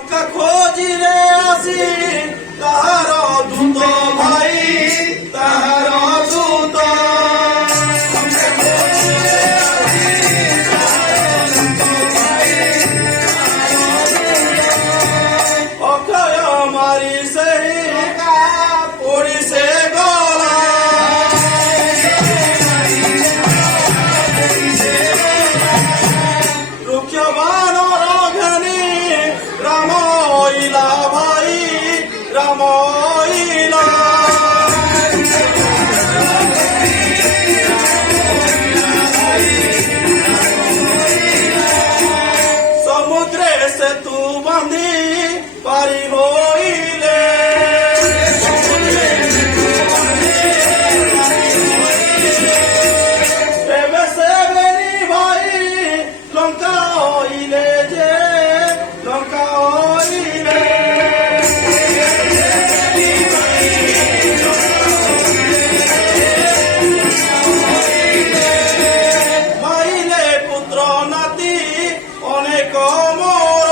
ଲଙ୍କା ଖୋଜିରେ ଆସି ତାହାର ଦୂତ ଭାଇ ତାହାର ଦୂତ ଅକ୍ଷୟ ମାରି ସେହି ପୋଡ଼ି ସେ ଗଲା ବୃକ୍ଷବାନର ଘେନି ରାମ ଅଇଲା ଭାଇ ରାମ ଅଇଲା ସମୁଦ୍ରେ ସେତୁ ବାନ୍ଧି ପାରି ହୋଇଲେ ଏବେ ସେ ବେନି ଭାଇ ଲଙ୍କା ଅଇଲେ ଯେ ଲଙ୍କା ଅଇଲେ ମାଇଲେ ପୁତ୍ର ନାତି ଅନେକ ମୋର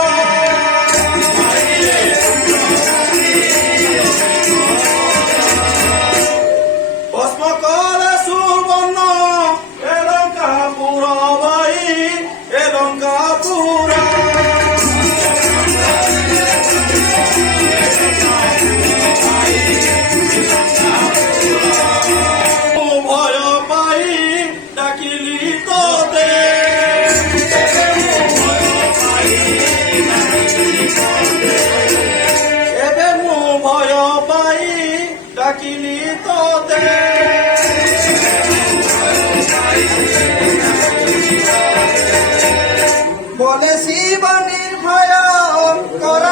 ଭସ୍ମ କଲେ ସୁବର୍ଣ୍ଣ ଏ ଲଙ୍କାପୁର ଭାଇ ଏ ଲଙ୍କାପୁର ମୁଁ ଭୟ ପାଇ ଡାକିଲି ତୋତେ ଏବେ ମୁଁ ଭୟ ପାଇ ଡାକିଲି ତୋତେ বলে শিব নির্ভয় কর